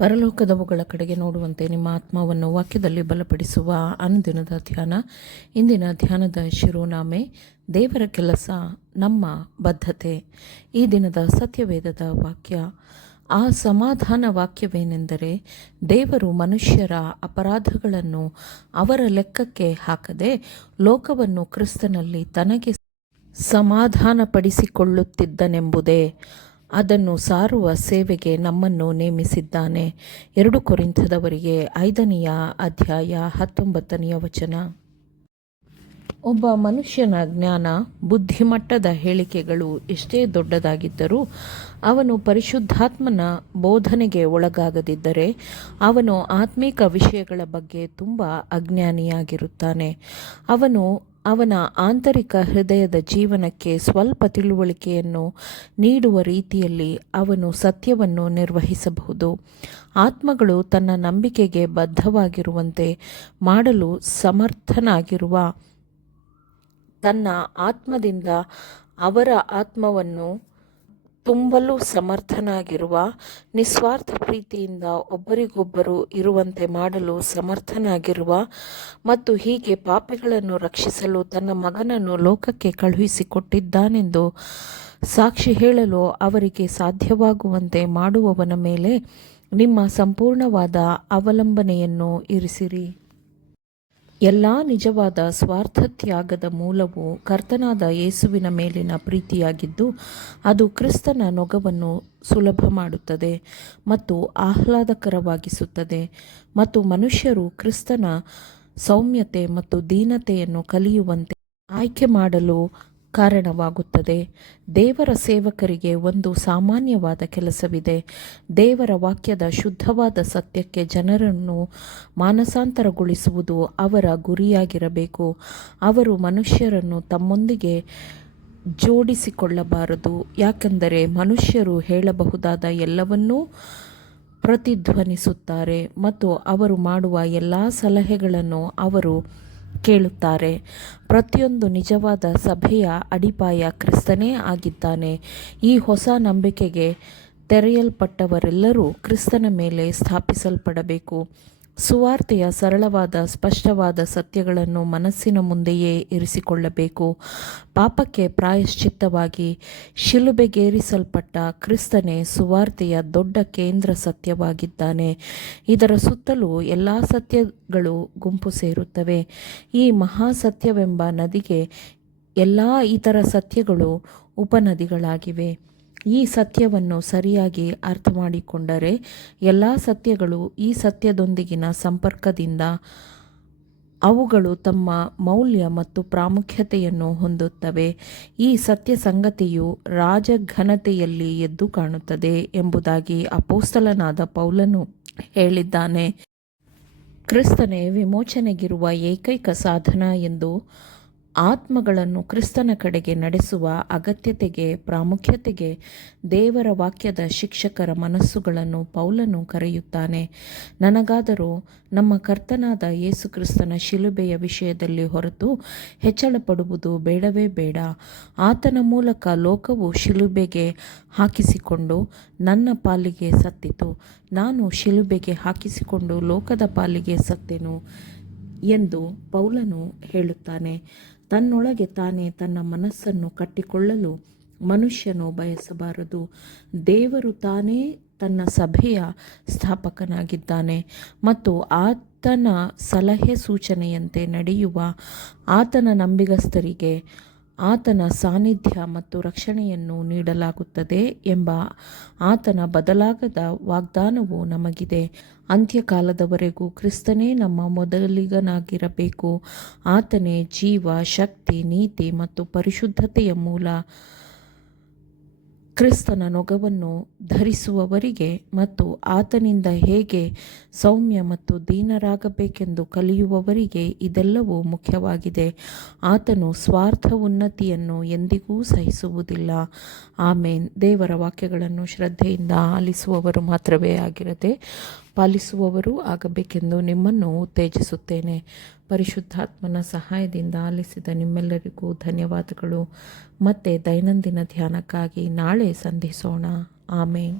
ಪರಲೋಕದವುಗಳ ಕಡೆಗೆ ನೋಡುವಂತೆ ನಿಮ್ಮ ಆತ್ಮವನ್ನು ವಾಕ್ಯದಲ್ಲಿ ಬಲಪಡಿಸುವ ಅನುದಿನದ ಧ್ಯಾನ. ಇಂದಿನ ಧ್ಯಾನದ ಶಿರೋನಾಮೆ ದೇವರ ಕೆಲಸ, ನಮ್ಮ ಬದ್ಧತೆ. ಈ ದಿನದ ಸತ್ಯವೇದದ ವಾಕ್ಯ, ಆ ಸಮಾಧಾನ ವಾಕ್ಯವೇನೆಂದರೆ, ದೇವರು ಮನುಷ್ಯರ ಅಪರಾಧಗಳನ್ನು ಅವರ ಲೆಕ್ಕಕ್ಕೆ ಹಾಕದೆ ಲೋಕವನ್ನು ಕ್ರಿಸ್ತನಲ್ಲಿ ತನಗೆ ಸಮಾಧಾನಪಡಿಸಿಕೊಳ್ಳುತ್ತಿದ್ದನೆಂಬುದೇ. ಅದನ್ನು ಸಾರುವ ಸೇವೆಗೆ ನಮ್ಮನ್ನು ನೇಮಿಸಿದ್ದಾನೆ. 2 ಕೊರಿಂಥದವರಿಗೆ 5ನೇ ಅಧ್ಯಾಯ 19ನೇ ವಚನ. ಒಬ್ಬ ಮನುಷ್ಯನ ಜ್ಞಾನ, ಬುದ್ಧಿಮಟ್ಟದ ಹೇಳಿಕೆಗಳು ಎಷ್ಟೇ ದೊಡ್ಡದಾಗಿದ್ದರೂ ಅವನು ಪರಿಶುದ್ಧಾತ್ಮನ ಬೋಧನೆಗೆ ಒಳಗಾಗದಿದ್ದರೆ ಅವನು ಆತ್ಮಿಕ ವಿಷಯಗಳ ಬಗ್ಗೆ ತುಂಬ ಅಜ್ಞಾನಿಯಾಗಿರುತ್ತಾನೆ. ಅವನ ಆಂತರಿಕ ಹೃದಯದ ಜೀವನಕ್ಕೆ ಸ್ವಲ್ಪ ತಿಳುವಳಿಕೆಯನ್ನು ನೀಡುವ ರೀತಿಯಲ್ಲಿ ಅವನು ಸತ್ಯವನ್ನು ನಿರ್ವಹಿಸಬಹುದು. ಆತ್ಮಗಳು ತನ್ನ ನಂಬಿಕೆಗೆ ಬದ್ಧವಾಗಿರುವಂತೆ ಮಾಡಲು ಸಮರ್ಥನಾಗಿರುವ, ತನ್ನ ಆತ್ಮದಿಂದ ಅವರ ಆತ್ಮವನ್ನು ತುಂಬಲು ಸಮರ್ಥನಾಗಿರುವ, ನಿಸ್ವಾರ್ಥ ಪ್ರೀತಿಯಿಂದ ಒಬ್ಬರಿಗೊಬ್ಬರು ಇರುವಂತೆ ಮಾಡಲು ಸಮರ್ಥನಾಗಿರುವ ಮತ್ತು ಹೀಗೆ ಪಾಪಿಗಳನ್ನು ರಕ್ಷಿಸಲು ತನ್ನ ಮಗನನ್ನು ಲೋಕಕ್ಕೆ ಕಳುಹಿಸಿಕೊಟ್ಟಿದ್ದಾನೆಂದು ಸಾಕ್ಷಿ ಹೇಳಲು ಅವರಿಗೆ ಸಾಧ್ಯವಾಗುವಂತೆ ಮಾಡುವವನ ಮೇಲೆ ನಿಮ್ಮ ಸಂಪೂರ್ಣವಾದ ಅವಲಂಬನೆಯನ್ನು ಇರಿಸಿರಿ. ಎಲ್ಲ ನಿಜವಾದ ಸ್ವಾರ್ಥತ್ಯಾಗದ ಮೂಲವು ಕರ್ತನಾದ ಯೇಸುವಿನ ಮೇಲಿನ ಪ್ರೀತಿಯಾಗಿದ್ದು, ಅದು ಕ್ರಿಸ್ತನ ನೊಗವನ್ನು ಸುಲಭ ಮಾಡುತ್ತದೆ ಮತ್ತು ಆಹ್ಲಾದಕರವಾಗಿಸುತ್ತದೆ ಮತ್ತು ಮನುಷ್ಯರು ಕ್ರಿಸ್ತನ ಸೌಮ್ಯತೆ ಮತ್ತು ದೀನತೆಯನ್ನು ಕಲಿಯುವಂತೆ ಆಯ್ಕೆ ಮಾಡಲು ಕಾರಣವಾಗುತ್ತದೆ. ದೇವರ ಸೇವಕರಿಗೆ ಒಂದು ಸಾಮಾನ್ಯವಾದ ಕೆಲಸವಿದೆ. ದೇವರ ವಾಕ್ಯದ ಶುದ್ಧವಾದ ಸತ್ಯಕ್ಕೆ ಜನರನ್ನು ಮಾನಸಾಂತರಗೊಳಿಸುವುದು ಅವರ ಗುರಿಯಾಗಿರಬೇಕು. ಅವರು ಮನುಷ್ಯರನ್ನು ತಮ್ಮೊಂದಿಗೆ ಜೋಡಿಸಿಕೊಳ್ಳಬಾರದು, ಯಾಕೆಂದರೆ ಮನುಷ್ಯರು ಹೇಳಬಹುದಾದ ಎಲ್ಲವನ್ನೂ ಪ್ರತಿಧ್ವನಿಸುತ್ತಾರೆ ಮತ್ತು ಅವರು ಮಾಡುವ ಎಲ್ಲ ಸಲಹೆಗಳನ್ನು ಅವರು ಕೇಳುತ್ತಾರೆ. ಪ್ರತಿಯೊಂದು ನಿಜವಾದ ಸಭೆಯ ಅಡಿಪಾಯ ಕ್ರಿಸ್ತನೇ ಆಗಿದ್ದಾನೆ. ಈ ಹೊಸ ನಂಬಿಕೆಗೆ ತೆರೆಯಲ್ಪಟ್ಟವರೆಲ್ಲರೂ ಕ್ರಿಸ್ತನ ಮೇಲೆ ಸ್ಥಾಪಿಸಲ್ಪಡಬೇಕು. ಸುವಾರ್ತೆಯ ಸರಳವಾದ ಸ್ಪಷ್ಟವಾದ ಸತ್ಯಗಳನ್ನು ಮನಸ್ಸಿನ ಮುಂದೆಯೇ ಇರಿಸಿಕೊಳ್ಳಬೇಕು. ಪಾಪಕ್ಕೆ ಪ್ರಾಯಶ್ಚಿತ್ತವಾಗಿ ಶಿಲುಬೆಗೇರಿಸಲ್ಪಟ್ಟ ಕ್ರಿಸ್ತನೇ ಸುವಾರ್ತೆಯ ದೊಡ್ಡ ಕೇಂದ್ರ ಸತ್ಯವಾಗಿದ್ದಾನೆ. ಇದರ ಸುತ್ತಲೂ ಎಲ್ಲ ಸತ್ಯಗಳು ಗುಂಪು ಸೇರುತ್ತವೆ. ಈ ಮಹಾಸತ್ಯವೆಂಬ ನದಿಗೆ ಎಲ್ಲ ಇತರ ಸತ್ಯಗಳು ಉಪನದಿಗಳಾಗಿವೆ. ಈ ಸತ್ಯವನ್ನು ಸರಿಯಾಗಿ ಅರ್ಥಮಾಡಿಕೊಂಡರೆ ಎಲ್ಲ ಸತ್ಯಗಳು ಈ ಸತ್ಯದೊಂದಿಗಿನ ಸಂಪರ್ಕದಿಂದ ಅವುಗಳು ತಮ್ಮ ಮೌಲ್ಯ ಮತ್ತು ಪ್ರಾಮುಖ್ಯತೆಯನ್ನು ಹೊಂದುತ್ತವೆ. ಈ ಸತ್ಯ ಸಂಗತಿಯು ರಾಜಘನತೆಯಲ್ಲಿ ಎದ್ದು ಕಾಣುತ್ತದೆ ಎಂಬುದಾಗಿ ಅಪೊಸ್ತಲನಾದ ಪೌಲನು ಹೇಳಿದ್ದಾನೆ. ಕ್ರಿಸ್ತನೇ ವಿಮೋಚನೆಗಿರುವ ಏಕೈಕ ಸಾಧನ ಎಂದು ಆತ್ಮಗಳನ್ನು ಕ್ರಿಸ್ತನ ಕಡೆಗೆ ನಡೆಸುವ ಅಗತ್ಯತೆಗೆ, ಪ್ರಾಮುಖ್ಯತೆಗೆ ದೇವರ ವಾಕ್ಯದ ಶಿಕ್ಷಕರ ಮನಸ್ಸುಗಳನ್ನು ಪೌಲನು ಕರೆಯುತ್ತಾನೆ. ನನಗಾದರೂ ನಮ್ಮ ಕರ್ತನಾದ ಯೇಸು ಕ್ರಿಸ್ತನ ಶಿಲುಬೆಯ ವಿಷಯದಲ್ಲಿ ಹೊರತು ಹೆಚ್ಚಳಪಡುವುದು ಬೇಡವೇ ಬೇಡ. ಆತನ ಮೂಲಕ ಲೋಕವು ಶಿಲುಬೆಗೆ ಹಾಕಿಸಿಕೊಂಡು ನನ್ನ ಪಾಲಿಗೆ ಸತ್ತಿತು, ನಾನು ಶಿಲುಬೆಗೆ ಹಾಕಿಸಿಕೊಂಡು ಲೋಕದ ಪಾಲಿಗೆ ಸತ್ತೆನು ಎಂದು ಪೌಲನು ಹೇಳುತ್ತಾನೆ. ತನ್ನೊಳಗೆ ತಾನೇ ತನ್ನ ಮನಸ್ಸನ್ನು ಕಟ್ಟಿಕೊಳ್ಳಲು ಮನುಷ್ಯನು ಬಯಸಬಾರದು. ದೇವರು ತಾನೇ ತನ್ನ ಸಭೆಯ ಸ್ಥಾಪಕನಾಗಿದ್ದಾನೆ ಮತ್ತು ಆತನ ಸಲಹೆ ಸೂಚನೆಯಂತೆ ನಡೆಯುವ ಆತನ ನಂಬಿಗಸ್ತರಿಗೆ ಆತನ ಸಾನ್ನಿಧ್ಯ ಮತ್ತು ರಕ್ಷಣೆಯನ್ನು ನೀಡಲಾಗುತ್ತದೆ ಎಂಬ ಆತನ ಬದಲಾಗದ ವಾಗ್ದಾನವು ನಮಗಿದೆ. ಅಂತ್ಯಕಾಲದವರೆಗೂ ಕ್ರಿಸ್ತನೇ ನಮ್ಮ ಮೊದಲಿಗನಾಗಿರಬೇಕು. ಆತನೇ ಜೀವ, ಶಕ್ತಿ, ನೀತಿ ಮತ್ತು ಪರಿಶುದ್ಧತೆಯ ಮೂಲ. ಕ್ರಿಸ್ತನ ನೊಗವನ್ನು ಧರಿಸುವವರಿಗೆ ಮತ್ತು ಆತನಿಂದ ಹೇಗೆ ಸೌಮ್ಯ ಮತ್ತು ದೀನರಾಗಬೇಕೆಂದು ಕಲಿಯುವವರಿಗೆ ಇದೆಲ್ಲವೂ ಮುಖ್ಯವಾಗಿದೆ. ಆತನು ಸ್ವಾರ್ಥ ಉನ್ನತಿಯನ್ನು ಎಂದಿಗೂ ಸಹಿಸುವುದಿಲ್ಲ. ಆಮೇನ್. ದೇವರ ವಾಕ್ಯಗಳನ್ನು ಶ್ರದ್ಧೆಯಿಂದ ಆಲಿಸುವವರು ಮಾತ್ರವೇ ಆಗಿರದೆ ಪಾಲಿಸುವವರೂ ಆಗಬೇಕೆಂದು ನಿಮ್ಮನ್ನು ಉತ್ತೇಜಿಸುತ್ತೇನೆ. ಪರಿಶುದ್ಧಾತ್ಮನ ಸಹಾಯದಿಂದ ಆಲಿಸಿದ ನಿಮ್ಮೆಲ್ಲರಿಗೂ ಧನ್ಯವಾದಗಳು. ಮತ್ತೆ ದೈನಂದಿನ ಧ್ಯಾನಕ್ಕಾಗಿ ನಾಳೆ ಸಂಧಿಸೋಣ. ಆಮೇನ್.